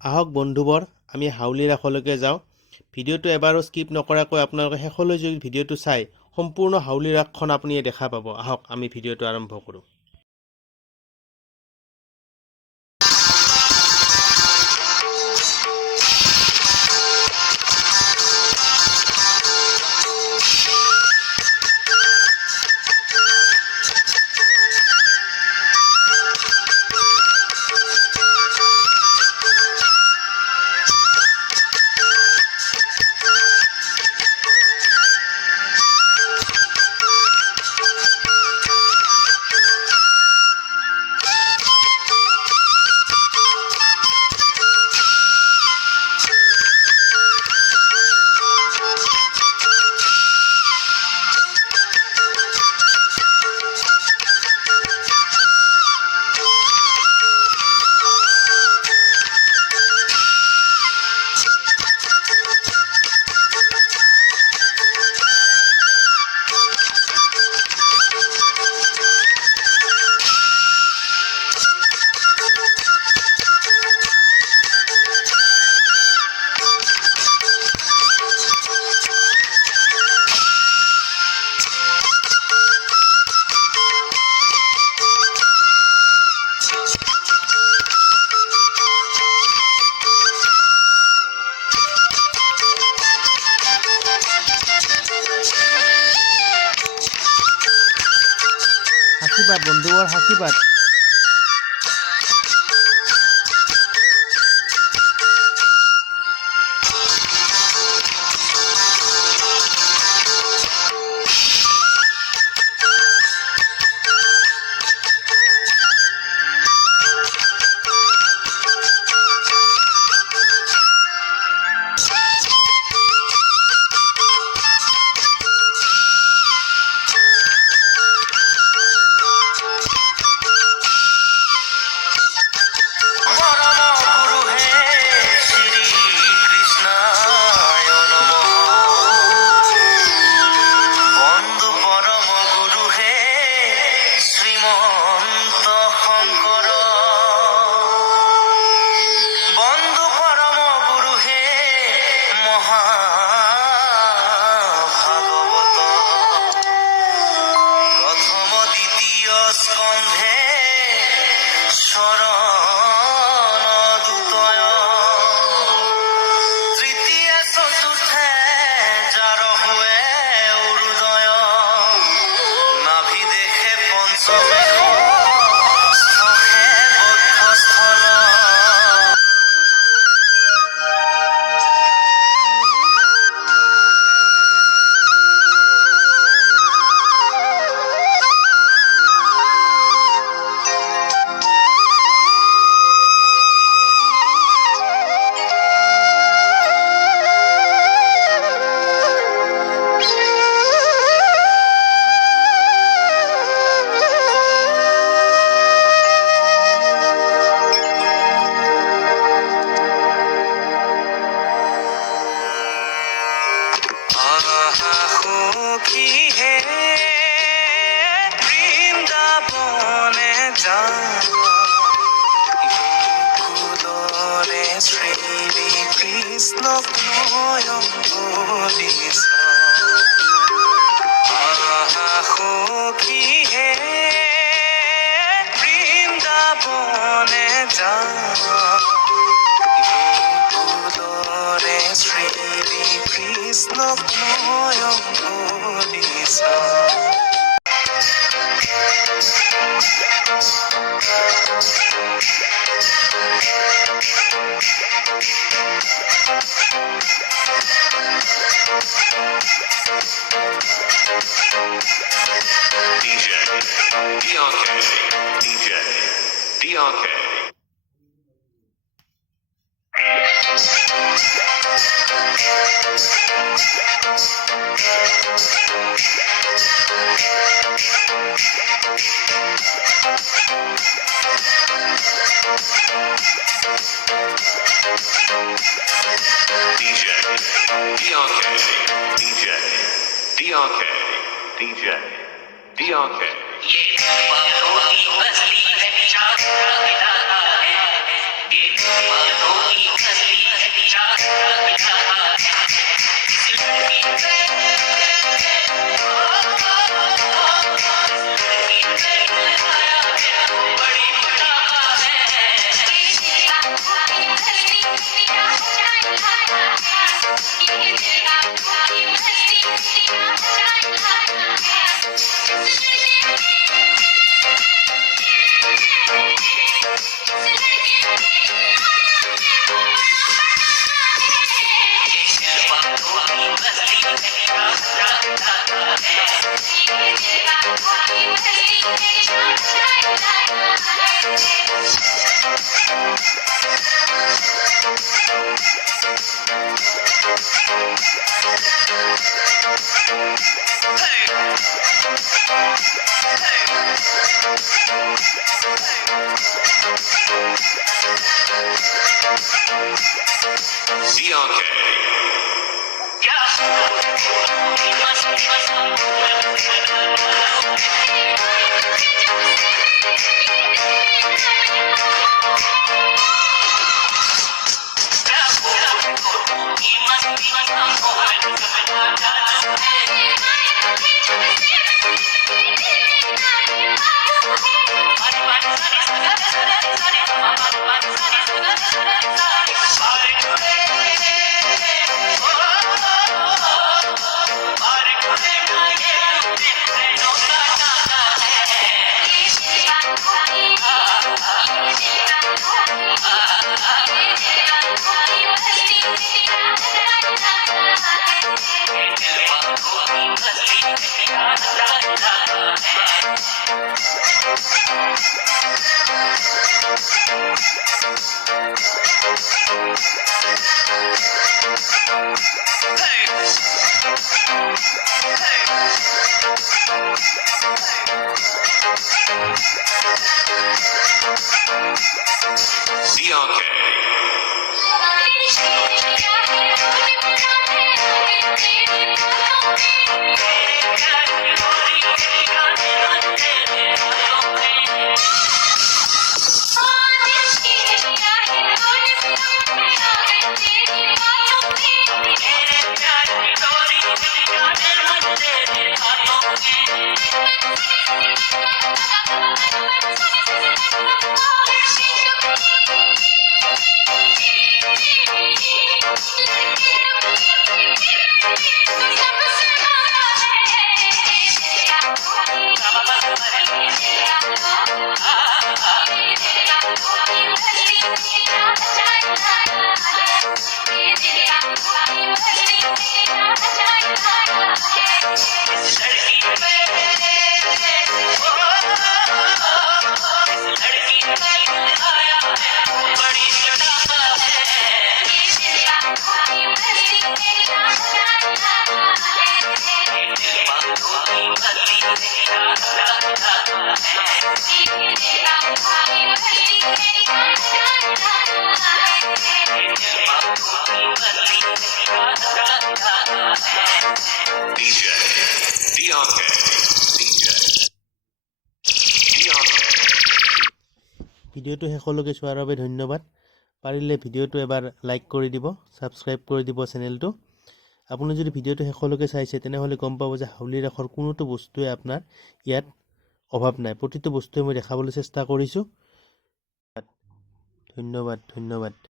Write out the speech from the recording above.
আহক বন্ধুবৰ আমি হাউলি ৰাসলৈকে যাওঁ। ভিডিঅ'টো এবাৰো স্কিপ নকৰাকৈ আপোনালোকে শেষলৈ যদি ভিডিঅ'টো চাই সম্পূৰ্ণ হাউলি ৰাসখন আপুনি দেখা পাব। আহক আমি ভিডিঅ'টো আৰম্ভ কৰোঁ। হাসিবাদ বন্ধুবৰ হাসিবাদ। কৃষ্ণক নয়ন বলিছ সখী হে বৃন্দাবনে যা গোকুলৰে শ্ৰী কৃষ্ণক নয়ন বলিছ DJ DRK DJ DRK DJ DRK DJ DRK DJ DRK ये बातों की बस्ती है चारों मिलाता है ये बातों की DRK. DJ DRK. DJ DRK. ভিডিঅ'টো শেষলৈকে চোৱাৰ বাবে ধন্যবাদ। পাৰিলে ভিডিঅ'টো এবাৰ লাইক কৰি দিব, ছাবস্ক্ৰাইব কৰি দিব চেনেলটো। আপুনি যদি ভিডিঅ'টো শেষলৈকে চাইছে তেনেহ'লে গম পাব যে হাউলি ৰাসৰ কোনোটো বস্তুৱে আপোনাৰ ইয়াত অভাৱ নাই। প্ৰতিটো বস্তুৱে মই দেখাবলৈ চেষ্টা কৰিছোঁ। ধন্যবাদ।